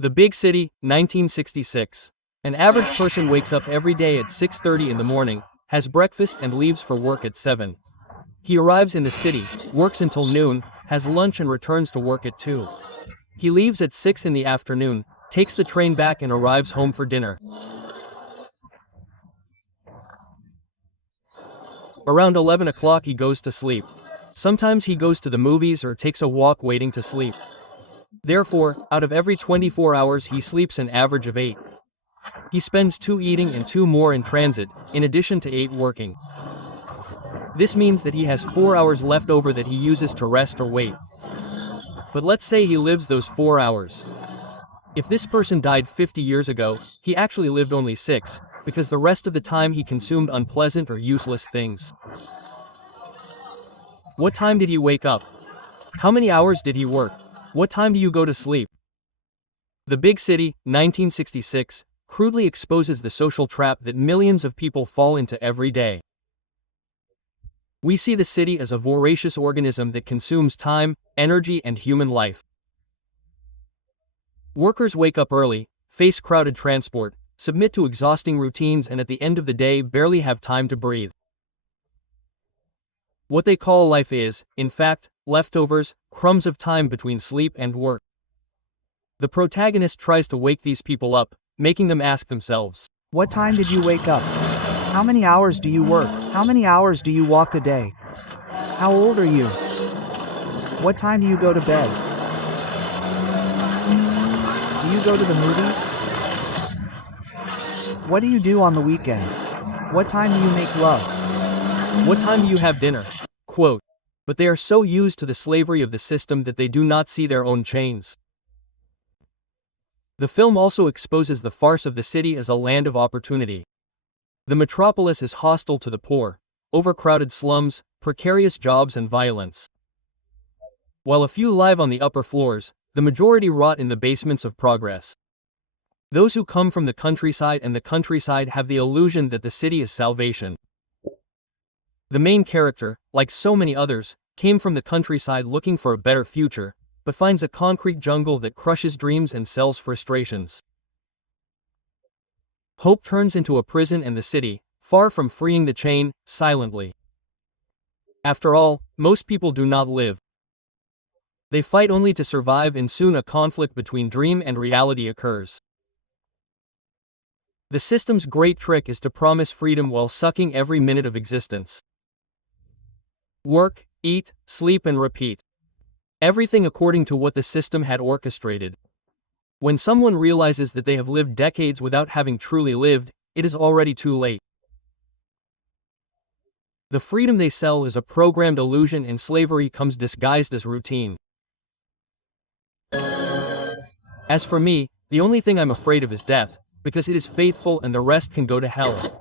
The Big City, 1966. An average person wakes up every day at 6:30 in the morning, has breakfast and leaves for work at 7. He arrives in the city, works until noon, has lunch and returns to work at 2. He leaves at 6 in the afternoon, takes the train back and arrives home for dinner. Around 11 o'clock he goes to sleep. Sometimes he goes to the movies or takes a walk waiting to sleep. Therefore, out of every 24 hours he sleeps an average of 8. He spends 2 eating and 2 more in transit, in addition to 8 working. This means that he has 4 hours left over that he uses to rest or wait. But let's say he lives those 4 hours. If this person died 50 years ago, he actually lived only 6, because the rest of the time he consumed unpleasant or useless things. What time did he wake up? How many hours did he work? What time do you go to sleep? The Big City, 1966, crudely exposes the social trap that millions of people fall into every day. We see the city as a voracious organism that consumes time, energy, and human life. Workers wake up early, face crowded transport, submit to exhausting routines, and at the end of the day barely have time to breathe. What they call life is, in fact, leftovers, crumbs of time between sleep and work. The protagonist tries to wake these people up, making them ask themselves, What time did you wake up? How many hours do you work? How many hours do you walk a day? How old are you? What time do you go to bed? Do you go to the movies? What do you do on the weekend? What time do you make love? what time do you have dinner? Quote, but they are so used to the slavery of the system that they do not see their own chains. The film also exposes the farce of the city as a land of opportunity. The metropolis is hostile to the poor, overcrowded slums, precarious jobs and violence. While a few live on the upper floors, the majority rot in the basements of progress. Those who come from the countryside have the illusion that the city is salvation. The main character, like so many others, came from the countryside looking for a better future, but finds a concrete jungle that crushes dreams and sells frustrations. Hope turns into a prison and the city, far from freeing the chain, silently. After all, most people do not live. They fight only to survive, and soon a conflict between dream and reality occurs. The system's great trick is to promise freedom while sucking every minute of existence. Work, eat, sleep and repeat. Everything according to what the system had orchestrated. When someone realizes that they have lived decades without having truly lived, it is already too late. The freedom they sell is a programmed illusion, and slavery comes disguised as routine. As for me, the only thing I'm afraid of is death, because it is faithful and the rest can go to hell.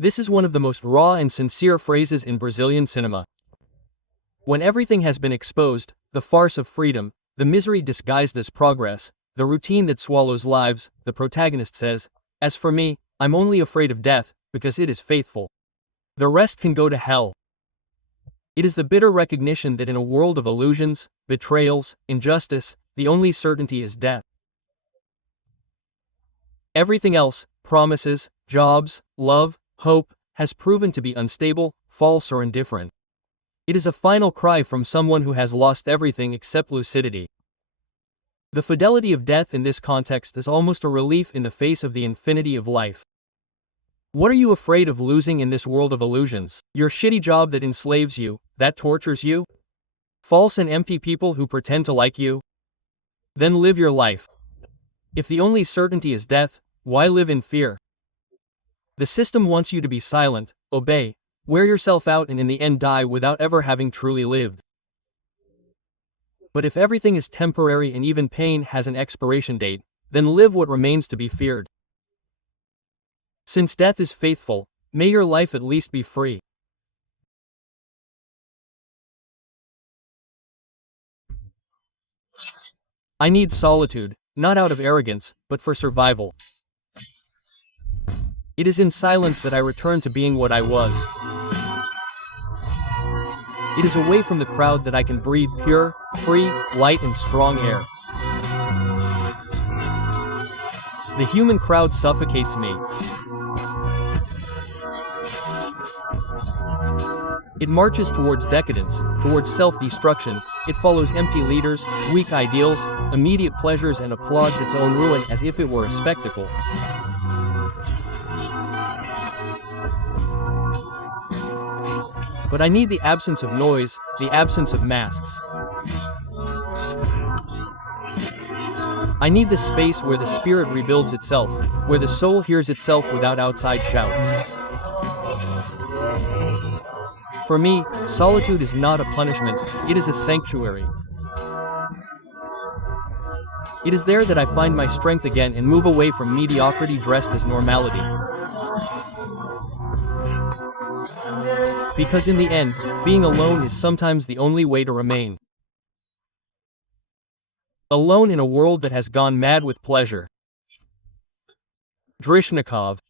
This is one of the most raw and sincere phrases in Brazilian cinema. When everything has been exposed, the farce of freedom, the misery disguised as progress, the routine that swallows lives, the protagonist says, as for me, I'm only afraid of death, because it is faithful. The rest can go to hell. It is the bitter recognition that in a world of illusions, betrayals, injustice, the only certainty is death. Everything else, promises, jobs, love, hope, has proven to be unstable, false or indifferent. It is a final cry from someone who has lost everything except lucidity. The fidelity of death in this context is almost a relief in the face of the infinity of life. What are you afraid of losing in this world of illusions? Your shitty job that enslaves you, that tortures you? False and empty people who pretend to like you? Then live your life. If the only certainty is death, why live in fear? The system wants you to be silent, obey, wear yourself out and in the end die without ever having truly lived. But if everything is temporary and even pain has an expiration date, then live what remains to be feared. Since death is faithful, may your life at least be free. I need solitude, not out of arrogance, but for survival. It is in silence that I return to being what I was. It is away from the crowd that I can breathe pure, free, light and strong air. The human crowd suffocates me. It marches towards decadence, towards self-destruction. It follows empty leaders, weak ideals, immediate pleasures and applauds its own ruin as if it were a spectacle. But I need the absence of noise, the absence of masks. I need the space where the spirit rebuilds itself, where the soul hears itself without outside shouts. For me, solitude is not a punishment, it is a sanctuary. It is there that I find my strength again and move away from mediocrity dressed as normality. Because in the end, being alone is sometimes the only way to remain. Alone in a world that has gone mad with pleasure. Drishnikov.